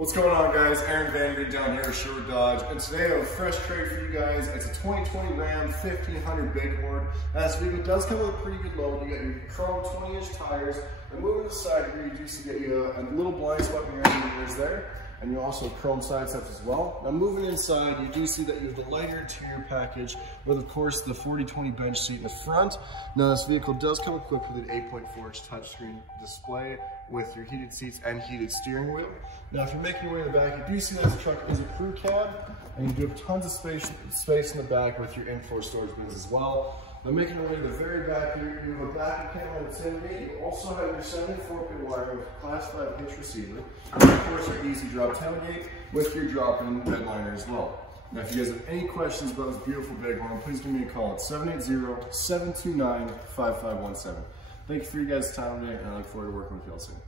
What's going on, guys? Aaron Vanderbeek down here at Sherwood Dodge, and today I have a fresh trade for you guys. It's a 2020 Ram 1500 Bighorn. This vehicle does come with a pretty good load. You got your chrome 20-inch tires, and moving to the side here, you do see that you a little blind spot behind the mirrors there, and you also have chrome side steps as well. Now moving inside, you do see that you have the lighter interior package with, of course, the 40/20 bench seat in the front. Now this vehicle does come equipped with an 8.4-inch touchscreen display with your heated seats and heated steering wheel. Now if you're making your way in the back, you do see that this truck is a crew cab, and you do have tons of space in the back with your in-floor storage bins as well. Now making our way to the very back here, you have a backup camera that's in me. You also have your 74-pin wiring with a Class 5 Hitch receiver. And of course your easy drop tailgate with your drop-in bedliner as well. Now if you guys have any questions about this beautiful Bighorn, please give me a call at 780-729-5517. Thank you for your guys' time today, and I look forward to working with you all soon.